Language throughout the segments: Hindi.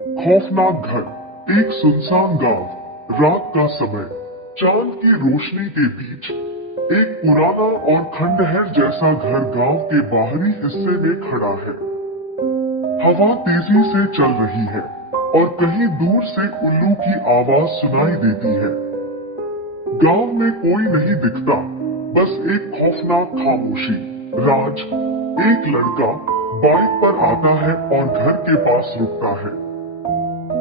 खौफनाक घर। एक सुनसान गांव। रात का समय। चांद की रोशनी के बीच एक पुराना और खंडहर जैसा घर गांव के बाहरी हिस्से में खड़ा है। हवा तेजी से चल रही है और कहीं दूर से उल्लू की आवाज सुनाई देती है। गांव में कोई नहीं दिखता, बस एक खौफनाक खामोशी। राज, एक लड़का, बाइक पर आता है और घर के पास रुकता है।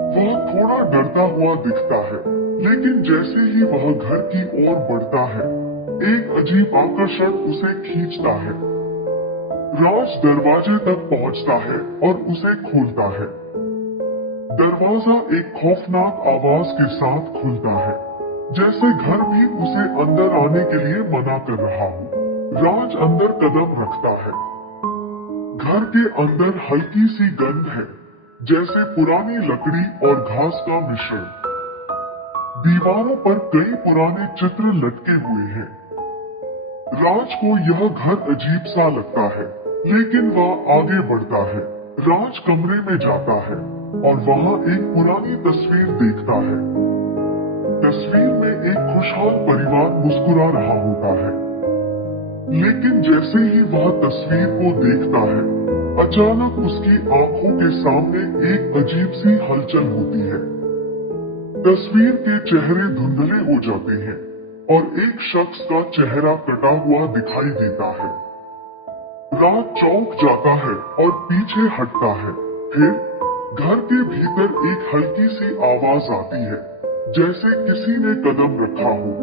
वह थोड़ा डरता हुआ दिखता है, लेकिन जैसे ही वह घर की ओर बढ़ता है, एक अजीब आकर्षण उसे खींचता है। राज दरवाजे तक पहुंचता है और उसे खोलता है। दरवाजा एक खौफनाक आवाज के साथ खुलता है, जैसे घर भी उसे अंदर आने के लिए मना कर रहा हो। राज अंदर कदम रखता है। घर के अंदर हल्की सी गंध है, जैसे पुरानी लकड़ी और घास का मिश्रण। दीवारों पर कई पुराने चित्र लटके हुए हैं। राज को यह घर अजीब सा लगता है, लेकिन वह आगे बढ़ता है। राज कमरे में जाता है और वहां एक पुरानी तस्वीर देखता है। तस्वीर में एक खुशहाल परिवार मुस्कुरा रहा होता है, लेकिन जैसे ही वह तस्वीर को देखता है, अचानक उसकी आंखों के सामने एक अजीब सी हलचल होती है। तस्वीर के चेहरे धुंधले हो जाते हैं और एक शख्स का चेहरा कटा हुआ दिखाई देता है। राज चौंक जाता है और पीछे हटता है। फिर घर के भीतर एक हल्की सी आवाज आती है, जैसे किसी ने कदम रखा हो।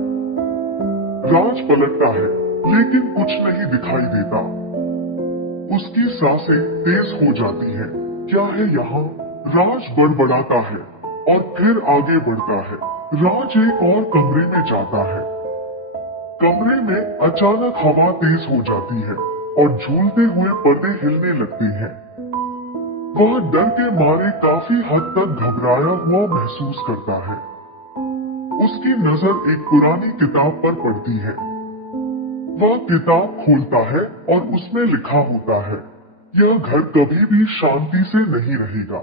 राज पलटता है, लेकिन कुछ नहीं दिखाई देता। उसकी सांसें तेज हो जाती हैं। क्या है यहाँ? राज बड़बड़ाता है और फिर आगे बढ़ता है। राज एक और कमरे में जाता है। कमरे में अचानक हवा तेज हो जाती है और झूलते हुए पर्दे हिलने लगते हैं। वह डर के मारे काफी हद तक घबराया हुआ महसूस करता है। उसकी नजर एक पुरानी किताब पर पड़ती है। वह किताब खोलता है और उसमें लिखा होता है, यह घर कभी भी शांति से नहीं रहेगा।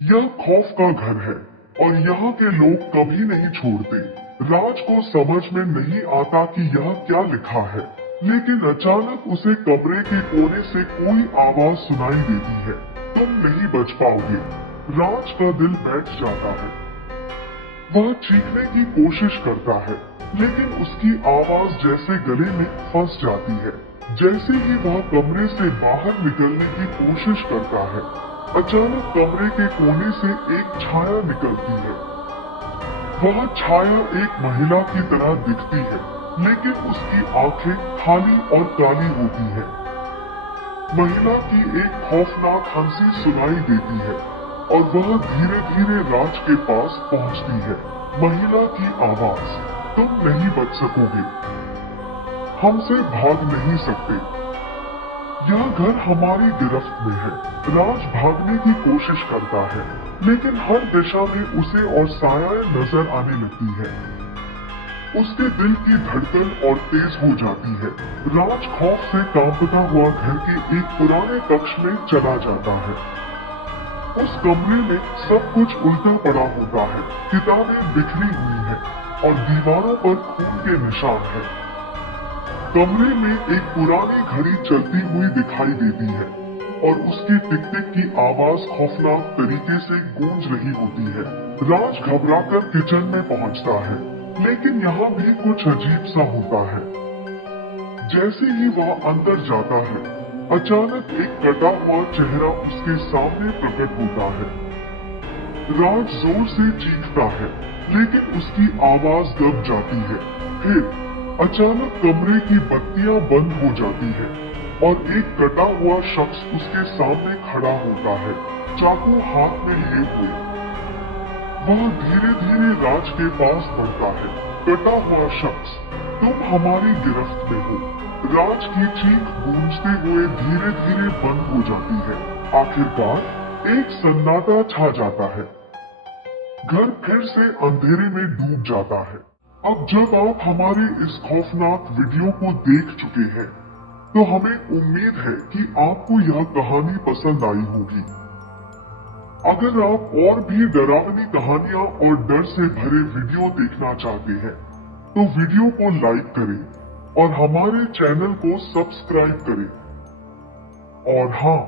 यह खौफ का घर है और यहाँ के लोग कभी नहीं छोड़ते। राज को समझ में नहीं आता कि यह क्या लिखा है, लेकिन अचानक उसे कमरे के कोने से कोई आवाज सुनाई देती है, तुम नहीं बच पाओगे। राज का दिल बैठ जाता है। वह चीखने की कोशिश करता है, लेकिन उसकी आवाज जैसे गले में फंस जाती है। जैसे ही वह कमरे से बाहर निकलने की कोशिश करता है, अचानक कमरे के कोने से एक छाया निकलती है। वह छाया एक महिला की तरह दिखती है, लेकिन उसकी आंखें खाली और काली होती है। महिला की एक खौफनाक हंसी सुनाई देती है और वह धीरे धीरे राज के पास पहुंचती है। महिला की आवाज, तुम नहीं बच सकोगे, हमसे भाग नहीं सकते, यह घर हमारी गिरफ्त में है। राज भागने की कोशिश करता है, लेकिन हर दिशा में उसे और सायाएं नजर आने लगती है। उसके दिल की धड़कन और तेज हो जाती है। राज खौफ से कांपता हुआ घर के एक पुराने कक्ष में चला जाता है। उस कमरे में सब कुछ उल्टा पड़ा होता है। किताबें बिखरी हुई हैं और दीवारों पर खून के निशान हैं। कमरे में एक पुरानी घड़ी चलती हुई दिखाई देती है और उसकी टिक टिक की आवाज खौफनाक तरीके से गूंज रही होती है। राज घबराकर किचन में पहुंचता है, लेकिन यहाँ भी कुछ अजीब सा होता है। जैसे ही वह अंदर जाता है, अचानक एक कटा हुआ चेहरा उसके सामने प्रकट होता है। राज जोर से चीखता है, लेकिन उसकी आवाज दब जाती है। फिर अचानक कमरे की बत्तियां बंद हो जाती है और एक कटा हुआ शख्स उसके सामने खड़ा होता है, चाकू हाथ में लिए हुए। वह धीरे धीरे राज के पास बढ़ता है। कटा हुआ शख्स, तुम हमारी गिरफ्त में हो। राज की चीख गूंजते हुए धीरे धीरे बंद हो जाती है। आखिरकार एक सन्नाटा छा जाता है। घर फिर से अंधेरे में डूब जाता है। अब जब आप हमारे इस खौफनाक वीडियो को देख चुके हैं, तो हमें उम्मीद है कि आपको यह कहानी पसंद आई होगी। अगर आप और भी डरावनी कहानियां और डर से भरे वीडियो देखना चाहते हैं तो वीडियो को लाइक करें और हमारे चैनल को सब्सक्राइब करें। और हाँ,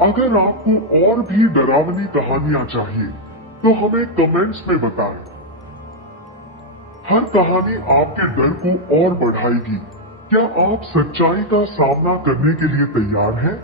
अगर आपको और भी डरावनी कहानियां चाहिए तो हमें कमेंट्स में बताएं। हर कहानी आपके डर को और बढ़ाएगी। क्या आप सच्चाई का सामना करने के लिए तैयार हैं?